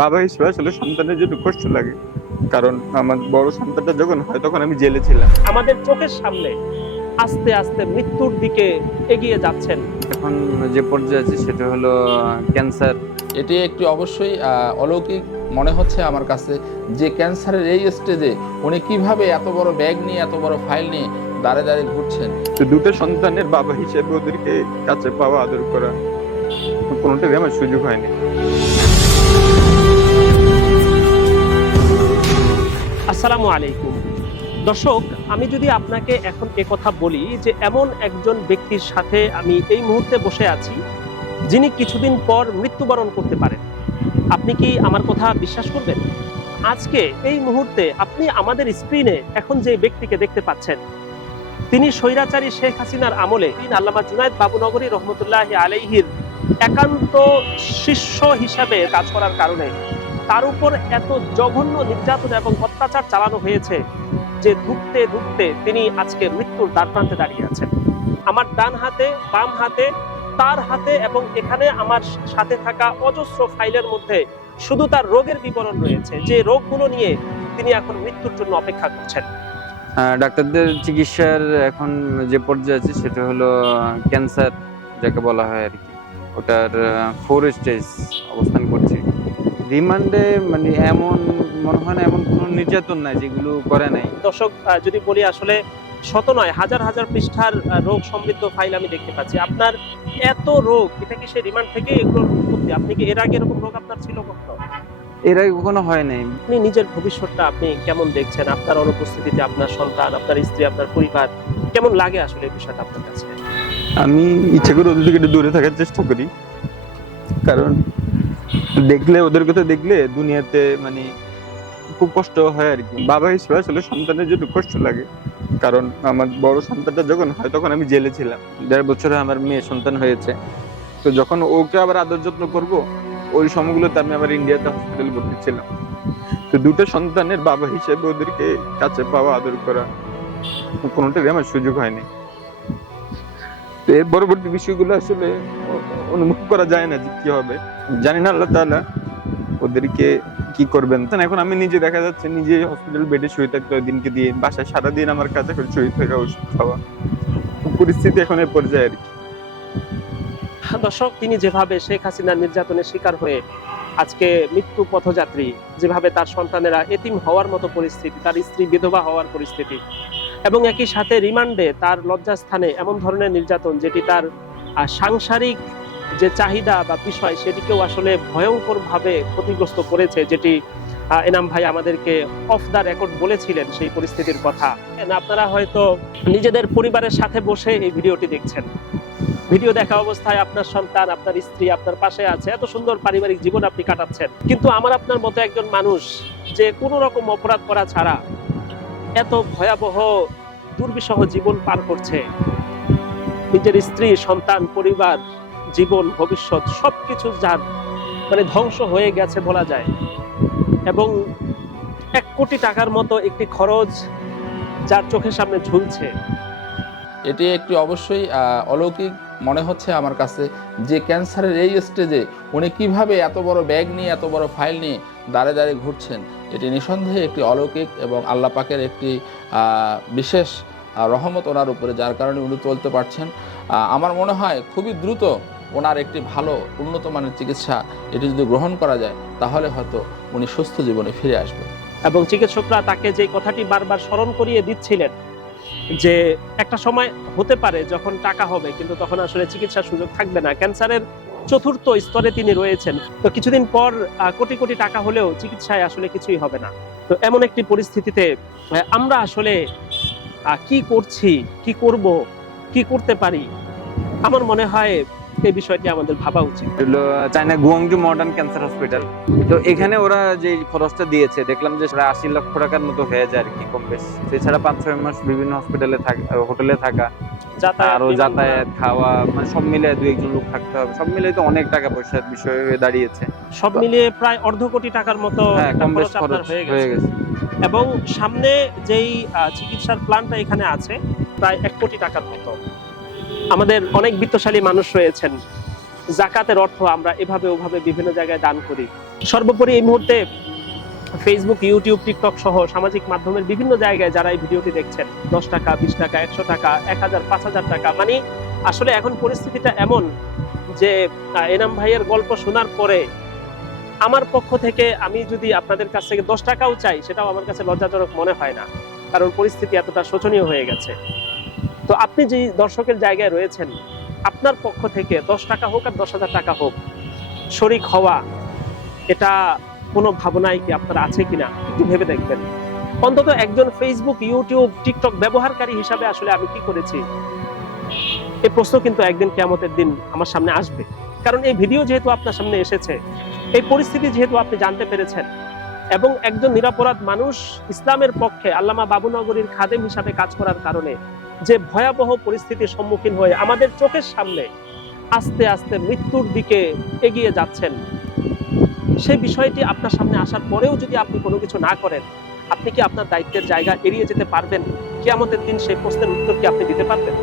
বাবা হিসেবে আসলে সন্তানের জন্য কষ্ট লাগে। কারণ আমার বড় সন্তানটা যখন হয় তখন আমি জেলে ছিলাম। আমাদের চোখের সামনে আস্তে আস্তে মৃত্যুর দিকে এগিয়ে যাচ্ছেন। এখন যে পর্যায়ে আছে সেটা হলো ক্যান্সার। এটি একটি অবশ্যই অলৌকিক মনে হচ্ছে আমার কাছে যে ক্যান্সারের এই স্টেজে উনি কীভাবে এত বড় ব্যাগ নিয়ে এত বড় ফাইল নিয়ে দাঁড়ে দাঁড়িয়ে ঘুরছেন। তো দুটো সন্তানের বাবা হিসেবে ওদেরকে কাছে পাওয়া আদর করা কোনোটাই আমার সুযোগ হয়নি। আসসালামু আলাইকুম। দর্শক, আমি যদি আপনাকে এখন এ কথা বলি যে এমন একজন ব্যক্তির সাথে আমি এই মুহূর্তে বসে আছি, যিনি কিছুদিন পর মৃত্যুবরণ করতে পারেন। আপনি কি আমার কথা বিশ্বাস করবেন? আজকে এই মুহূর্তে আপনি আমাদের স্ক্রিনে এখন যে ব্যক্তিকে দেখতে পাচ্ছেন, তিনি স্বৈরাচারী শেখ হাসিনার আমলে আল্লামা জুনায়দ বাবুনগরী রহমতুল্লাহ আলাইহির একান্ত শিষ্য হিসাবে কাজ করার কারণে তার উপর এত জঘন্য নির্যাতন এবং অত্যাচার চালানো হয়েছে যে ধুকতে ধুকতে তিনি আজকে মৃত্যুর দ্বারপ্রান্তে দাঁড়িয়ে আছেন। আমার ডান হাতে, বাম হাতে, তার হাতে এবং এখানে আমার সাথে থাকা অজস্র ফাইলের মধ্যে শুধু তার রোগের বিবরণ রয়েছে। যে রোগগুলো নিয়ে তিনি এখন মৃত্যুর জন্য অপেক্ষা করছেন। ডাক্তারদের চিকিৎসার এখন যে পর্যায়ে আছে সেটা হলো ক্যান্সার, যাকে বলা হয় আর কি। ওটার ফোর স্টেজ অবস্থান করছে। রিমান্ডে মানে এমন মনে হয় না এমন কোনো নির্যাতন নাই যেগুলো করে নাই। দর্শক যদি বলি আসলে শত নয় হাজার হাজার পৃষ্ঠার রোগ সমৃদ্ধ ফাইল আমি দেখতে পাচ্ছি। আপনার এত রোগ এটা কি সেই রিমান্ড থেকে এগুলোর উৎপত্তি আপনি কি এর আগে এরকম রোগ আপনার ছিল কখনো? এর আগে কখনো হয় নাই। আপনি নিজের ভবিষ্যৎটা আপনি কেমন দেখছেন? আপনার অনুপস্থিতিতে আপনার সন্তান আপনার স্ত্রী আপনার পরিবার কেমন লাগে আসলে এই বিষয়টা আপনার কাছে? আমি ইচ্ছে করে ওদের থেকে একটু দূরে থাকার চেষ্টা করি। কারণ দেখলে, ওদেরকে তো দেখলে দুনিয়াতে মানে খুব কষ্ট হয় আর কি। বাবা হিসেবে আসলে সন্তানের জন্য কষ্ট লাগে। কারণ আমার বড় সন্তানটা যখন হয়, তখন আমি জেলে ছিলাম। দেড় বছরে আমার মেয়ে সন্তান হয়েছে। তো যখন ওকে আবার আদর যত্ন করব, ওই সময়গুলোতে আমি আবার ইন্ডিয়াতে হসপিটালে ভর্তি ছিলাম। তো দুটো সন্তানের বাবা হিসেবে ওদেরকে কাছে পাওয়া, আদর করা কোনোটাই আমার সুযোগ হয়নি। এর পরবর্তী বিষয়গুলো আসলে অনুভব করা যায় না যে কি হবে। জানি না আল্লাহ তাআলা ওদেরকে কি করবেন। এখন আমি নিজে দেখা যাচ্ছে নিজে হসপিটাল বেডে শুয়ে থাকতে হয়, দিনকে দিয়ে বাসায় সারাদিন আমার কাছে করে শুয়ে থাকা ওষুধ খাওয়া। পরিস্থিতি এখন এই পর্যায়ে আর কি। দর্শক, তিনি যেভাবে শেখ হাসিনার নির্যাতনের শিকার হয়ে আজকে মৃত্যু পথযাত্রী, যেভাবে তার সন্তানেরা এতিম হওয়ার মতো পরিস্থিতি, তার স্ত্রী বিধবা হওয়ার পরিস্থিতি এবং একই সাথে রিমান্ডে তার লজ্জাস্থানে এমন ধরনের নির্যাতন যেটি তার সাংসারিক যে চাহিদা বা বিষয় সেটিকেও আসলে ভয়ঙ্করভাবে ক্ষতিগ্রস্ত করেছে, যেটি এনাম ভাই আমাদেরকে অফ দ্য রেকর্ড বলেছিলেন সেই পরিস্থিতির কথা। আপনারা হয়তো নিজেদের পরিবারের সাথে বসে এই ভিডিওটি দেখছেন। ভিডিও দেখা অবস্থায় আপনার সন্তান, আপনার স্ত্রী আপনার পাশে আছে, এত সুন্দর পারিবারিক জীবন আপনি কাটাচ্ছেন। কিন্তু আমার আপনার মতো একজন মানুষ যে কোনো রকম অপরাধ করা ছাড়া এত ভয়াবহ, দুর্বিষহ জীবন পার করছে। নিজের স্ত্রী, সন্তান, পরিবার, জীবন, ভবিষ্যৎ, সবকিছু যার মানে ধ্বংস হয়ে গেছে বলা যায়। এবং এক কোটি টাকার মতো একটি খরচ যার চোখের সামনে ঝুলছে। এটি একটি অবশ্যই অলৌকিক মনে হচ্ছে আমার কাছে যে ক্যান্সারের এই স্টেজে উনি কীভাবে এত বড় ব্যাগ নিয়ে, এত বড় ফাইল নিয়ে দাঁড়ে দাঁড়িয়ে ঘুরছেন, এটি নিঃসন্দেহে একটি অলৌকিক এবং আল্লাপাকের একটি বিশেষ রহমত ওনার উপরে, যার কারণে উনি চলতে পারছেন। আমার মনে হয় খুবই দ্রুত ওনার একটি ভালো, উন্নত মানের চিকিৎসা এটি যদি গ্রহণ করা যায়, তাহলে হয়তো উনি সুস্থ জীবনে ফিরে আসবেন। এবং চিকিৎসকরা তাকে যে কথাটি বারবার স্মরণ করিয়ে দিচ্ছিলেন যে একটা সময় হতে পারে যখন টাকা হবে, কিন্তু তখন আসলে চিকিৎসার সুযোগ থাকবে না। ক্যান্সারের চতুর্থ স্তরে তিনি রয়েছেন। তো কিছুদিন পর কোটি কোটি টাকা হলেও চিকিৎসায় আসলে কিছুই হবে না। তো এমন একটি পরিস্থিতিতে আমরা আসলে কি করছি, কি করব, কি করতে পারি? আমার মনে হয় এই বিষয়টি আমাদের ভাবা উচিত। China Guangzhou modern cancer hospital. তো এখানে ওরা যে খরচটা দিয়েছে, দেখলাম যে আশি লক্ষ টাকার মতো হয়ে যায় আর কি কম বেশ। এছাড়া পাঁচ ছয় মাস বিভিন্ন হসপিটালে থাকা, হোটেলে থাকা। আরও যাতায়াত খাওয়া মানে সব মিলে দুই একজন লোক থাকতে হবে। সব মিলে তো অনেক টাকা পয়সার বিষয় হয়ে দাঁড়িয়েছে। সব মিলিয়ে প্রায় অর্ধ কোটি টাকার মতো হ্যাঁ খরচ আপনার হয়ে গেছে। গেছে। এবং সামনে যেই চিকিৎসার প্ল্যানটা এখানে আছে প্রায় এক কোটি টাকার মতো। আমাদের অনেক বিত্তশালী মানুষ রয়েছেন। জাকাতের অর্থ আমরা এভাবে ওভাবে বিভিন্ন জায়গায় দান করি। সর্বোপরি এই মুহূর্তে ফেসবুক ইউটিউব টিকটক সহ সামাজিক মাধ্যমের বিভিন্ন জায়গায় যারা এই ভিডিওটি দেখছেন, দশ টাকা, বিশ টাকা, একশো টাকা, এক হাজার, পাঁচ হাজার টাকা মানে আসলে এখন পরিস্থিতিটা এমন যে এনাম ভাইয়ের গল্প শোনার পরে আমার পক্ষ থেকে আমি যদি আপনাদের কাছ থেকে দশ টাকাও চাই, সেটাও আমার কাছে লজ্জাজনক মনে হয় না, কারণ পরিস্থিতি এতটা শোচনীয় হয়ে গেছে। তো আপনি যে দর্শকের জায়গায় রয়েছেন, আপনার পক্ষ থেকে দশ টাকা হোক আর দশ হাজার টাকা হোক, শরিক হওয়া, এটা কোনো ভাবনায় কি আপনার আছে কিনা একটু ভেবে দেখবেন। অন্তত একজন ফেসবুক ইউটিউব টিকটক ব্যবহারকারী হিসাবে আসলে আমি কি করেছি? এই প্রশ্ন কিন্তু একদিন কেয়ামতের দিন আমার সামনে আসবে। কারণ এই ভিডিও যেহেতু আপনার সামনে এসেছে, এই পরিস্থিতি যেহেতু আপনি জানতে পেরেছেন এবং একজন নিরাপরাধ মানুষ ইসলামের পক্ষে আল্লামা বাবুনগরীর খাদেম হিসাবে কাজ করার কারণে যে ভয়াবহ পরিস্থিতির সম্মুখীন হয়ে আমাদের চোখের সামনে আস্তে আস্তে মৃত্যুর দিকে এগিয়ে যাচ্ছেন সেই বিষয়টি আপনার সামনে আসার পরেও যদি আপনি কোনো কিছু না করেন, আপনি কি আপনার দায়িত্বের জায়গা এড়িয়ে যেতে পারবেন? কেয়ামতের দিন সেই প্রশ্নের উত্তর কি আপনি দিতে পারবেন?